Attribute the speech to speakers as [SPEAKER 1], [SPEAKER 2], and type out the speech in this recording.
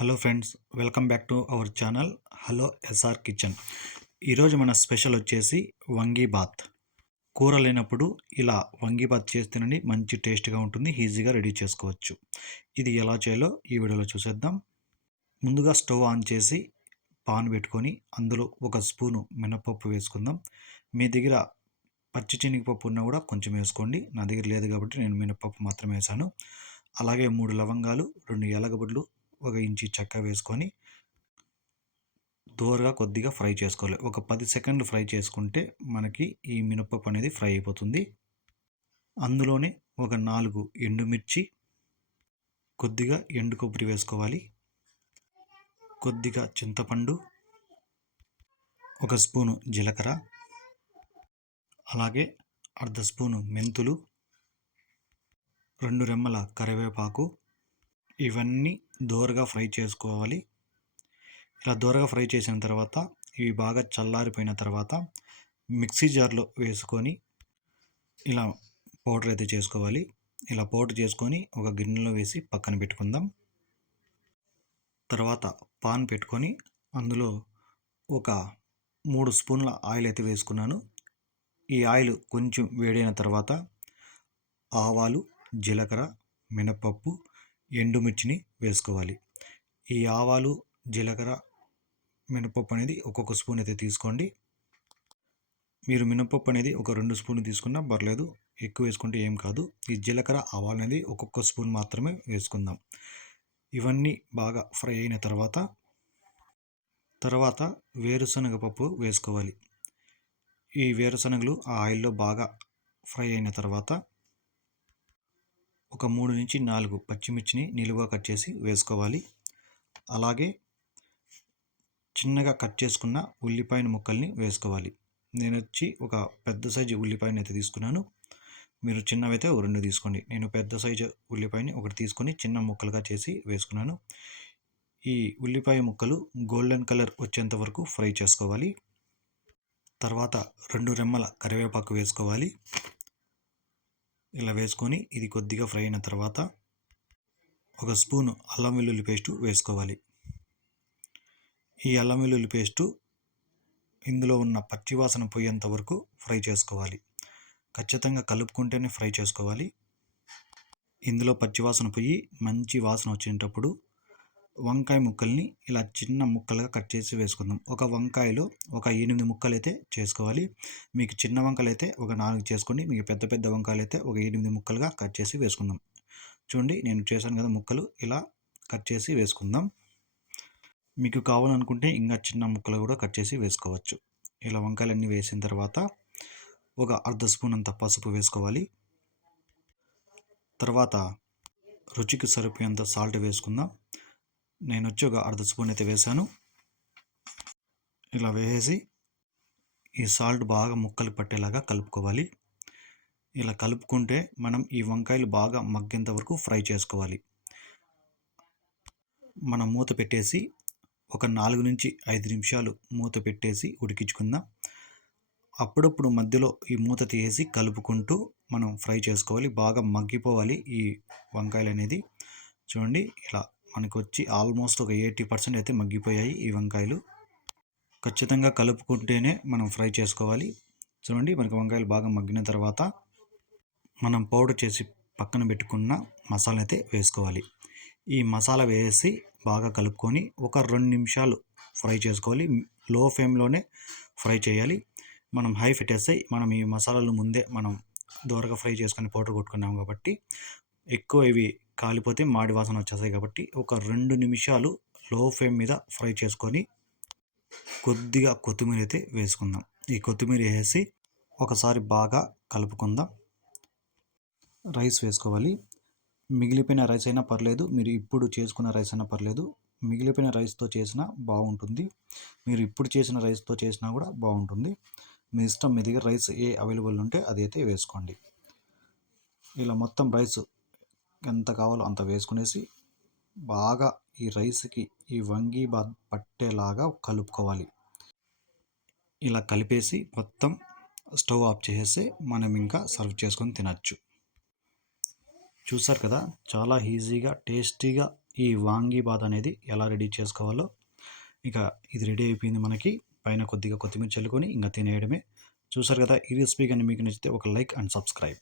[SPEAKER 1] Hello friends welcome back to our channel hello SR kitchen. ఈరోజు మన special వచ్చేసి వంగీ bath. కూర లేనప్పుడు ఇలా వంగీ బాత్ చేస్తేనండి మంచి టేస్ట్గా ఉంటుంది ఈజీగా రెడీ చేసుకోవచ్చు. ఇది ఎలా చేయాలో ఈ వీడియోలో చూసేద్దాం. ముందుగా స్టవ్ ఆన్ చేసి పాన్ పెట్టుకొని అందులో ఒక స్పూను మినపప్పు వేసుకుందాం. మీ దగ్గర పచ్చి శనగపప్పు ఉన్నా కూడా కొంచెం వేసుకోండి. నా దగ్గర లేదు కాబట్టి నేను మినపప్పు మాత్రమే వేసాను. అలాగే మూడు లవంగాలు రెండు ఎలగబడ్లు ఒక ఇంచి చెక్క వేసుకొని దోరగా కొద్దిగా ఫ్రై చేసుకోవాలి. ఒక పది సెకండ్లు ఫ్రై చేసుకుంటే మనకి ఈ మినపప్పు అనేది ఫ్రై అయిపోతుంది. అందులోనే ఒక నాలుగు ఎండుమిర్చి కొద్దిగా ఎండు కొబ్బరి వేసుకోవాలి. కొద్దిగా చింతపండు ఒక స్పూను జీలకర్ర అలాగే అర్ధ స్పూను మెంతులు రెండు రెమ్మల కరివేపాకు ఇవన్నీ దోరగా ఫ్రై చేసుకోవాలి. ఇలా దోరగా ఫ్రై చేసిన తర్వాత ఇవి బాగా చల్లారిపోయిన తర్వాత మిక్సీ జార్లో వేసుకొని ఇలా పౌడర్ అయితే చేసుకోవాలి. ఇలా పౌడర్ చేసుకొని ఒక గిన్నెలో వేసి పక్కన పెట్టుకుందాం. తర్వాత పాన్ పెట్టుకొని అందులో ఒక మూడు స్పూన్ల ఆయిల్ అయితే వేసుకున్నాను. ఈ ఆయిల్ కొంచెం వేడైన తర్వాత ఆవాలు జీలకర్ర మినపప్పు ఎండుమిర్చిని వేసుకోవాలి. ఈ ఆవాలు జీలకర్ర మినపప్పు అనేది ఒక్కొక్క స్పూన్ అయితే తీసుకోండి. మీరు మినపప్పు అనేది ఒక రెండు స్పూన్లు తీసుకున్నా పర్లేదు ఎక్కువ వేసుకుంటే ఏం కాదు. ఈ జీలకర్ర ఆవాలు అనేది ఒక్కొక్క స్పూన్ మాత్రమే వేసుకుందాం. ఇవన్నీ బాగా ఫ్రై అయిన తర్వాత తర్వాత వేరుశనగ పప్పు వేసుకోవాలి. ఈ వేరుశనగలు ఆ ఆయిల్లో బాగా ఫ్రై అయిన తర్వాత ఒక మూడు నుంచి నాలుగు పచ్చిమిర్చిని నిలువుగా కట్ చేసి వేసుకోవాలి. అలాగే చిన్నగా కట్ చేసుకున్న ఉల్లిపాయల ముక్కల్ని వేసుకోవాలి. నేను వచ్చి ఒక పెద్ద సైజు ఉల్లిపాయని అయితే తీసుకున్నాను. మీరు చిన్నవైతే రెండు తీసుకోండి. నేను పెద్ద సైజు ఉల్లిపాయని ఒకటి తీసుకొని చిన్న ముక్కలుగా చేసి వేసుకున్నాను. ఈ ఉల్లిపాయ ముక్కలు గోల్డెన్ కలర్ వచ్చేంత వరకు ఫ్రై చేసుకోవాలి. తర్వాత రెండు రెమ్మల కరివేపాకు వేసుకోవాలి. ఇలా వేసుకొని ఇది కొద్దిగా ఫ్రై అయిన తర్వాత ఒక స్పూను అల్లం వెల్లుల్లి పేస్టు వేసుకోవాలి. ఈ అల్లం వెల్లుల్లి పేస్టు ఇందులో ఉన్న పచ్చివాసన పోయేంత వరకు ఫ్రై చేసుకోవాలి. ఖచ్చితంగా కలుపుకుంటేనే ఫ్రై చేసుకోవాలి. ఇందులో పచ్చివాసన పోయి మంచి వాసన వచ్చేటప్పుడు వంకాయ ముక్కల్ని ఇలా చిన్న ముక్కలుగా కట్ చేసి వేసుకుందాం. ఒక వంకాయలో ఒక ఎనిమిది ముక్కలు అయితే చేసుకోవాలి. మీకు చిన్న వంకలు అయితే ఒక నాలుగు చేసుకోండి. మీకు పెద్ద పెద్ద వంకాయలు అయితే ఒక ఎనిమిది ముక్కలుగా కట్ చేసి వేసుకుందాం. చూడండి నేను చేశాను కదా ముక్కలు. ఇలా కట్ చేసి వేసుకుందాం. మీకు కావాలనుకుంటే ఇంకా చిన్న ముక్కలు కూడా కట్ చేసి వేసుకోవచ్చు. ఇలా వంకాయలన్నీ వేసిన తర్వాత ఒక అర్ధ స్పూన్ అంత పసుపు వేసుకోవాలి. తర్వాత రుచికి సరిపోయేంత సాల్ట్ వేసుకుందాం. నేను వచ్చి ఒక అర్ధ స్పూన్ అయితే వేసాను ఇలా వేసేసి ఈ సాల్ట్ బాగా ముక్కలు పట్టేలాగా కలుపుకోవాలి. ఇలా కలుపుకుంటే మనం ఈ వంకాయలు బాగా మగ్గేంత వరకు ఫ్రై చేసుకోవాలి. మనం మూత పెట్టేసి ఒక నాలుగు నుంచి ఐదు నిమిషాలు మూత పెట్టేసి ఉడికించుకుందాం. అప్పుడప్పుడు మధ్యలో ఈ మూత తీసేసి కలుపుకుంటూ మనం ఫ్రై చేసుకోవాలి. బాగా మగ్గిపోవాలి ఈ వంకాయలు అనేది. చూడండి ఇలా మనకు వచ్చి ఆల్మోస్ట్ ఒక ఎయిటీ పర్సెంట్ అయితే మగ్గిపోయాయి ఈ వంకాయలు. ఖచ్చితంగా కలుపుకుంటేనే మనం ఫ్రై చేసుకోవాలి. చూడండి మనకి వంకాయలు బాగా మగ్గిన తర్వాత మనం పౌడర్ చేసి పక్కన పెట్టుకున్న మసాలా అయితే వేసుకోవాలి. ఈ మసాలా వేసి బాగా కలుపుకొని ఒక రెండు నిమిషాలు ఫ్రై చేసుకోవాలి. లో ఫ్లేమ్లోనే ఫ్రై చేయాలి. మనం హై పెట్టేస్తే మనం ఈ మసాలాలు ముందే మనం దూరగా ఫ్రై చేసుకొని పౌడర్ కొట్టుకున్నాం కాబట్టి ఎక్కువ ఇవి కాలిపోతే మాడి వాసన వచ్చేస్తాయి కాబట్టి ఒక రెండు నిమిషాలు లో ఫ్లేమ్ మీద ఫ్రై చేసుకొని కొద్దిగా కొత్తిమీర అయితే వేసుకుందాం. ఈ కొత్తిమీర వేసి ఒకసారి బాగా కలుపుకుందాం. రైస్ వేసుకోవాలి. మిగిలిపోయిన రైస్ అయినా పర్లేదు. మీరు ఇప్పుడు చేసుకున్న రైస్ అయినా పర్లేదు. మిగిలిపోయిన రైస్తో చేసినా బాగుంటుంది. మీరు ఇప్పుడు చేసిన రైస్తో చేసినా కూడా బాగుంటుంది. మీ ఇష్టం మీ దగ్గర రైస్ ఏ అవైలబుల్ ఉంటే అది అయితే వేసుకోండి. ఇలా మొత్తం రైస్ ఎంత కావాలో అంత వేసుకునేసి బాగా ఈ రైస్కి ఈ వంగి పట్టేలాగా కలుపుకోవాలి. ఇలా కలిపేసి మొత్తం స్టవ్ ఆఫ్ చేసేస్తే మనం ఇంకా సర్వ్ చేసుకొని తినచ్చు. చూసారు కదా చాలా ఈజీగా టేస్టీగా ఈ వాంగీ బాత్ అనేది ఎలా రెడీ చేసుకోవాలో. ఇక ఇది రెడీ అయిపోయింది మనకి. పైన కొద్దిగా కొత్తిమీర చల్లుకొని ఇంకా తినేయడమే. చూసారు కదా ఈ రెసిపీ కానీ మీకు నచ్చితే ఒక లైక్ అండ్ సబ్స్క్రైబ్.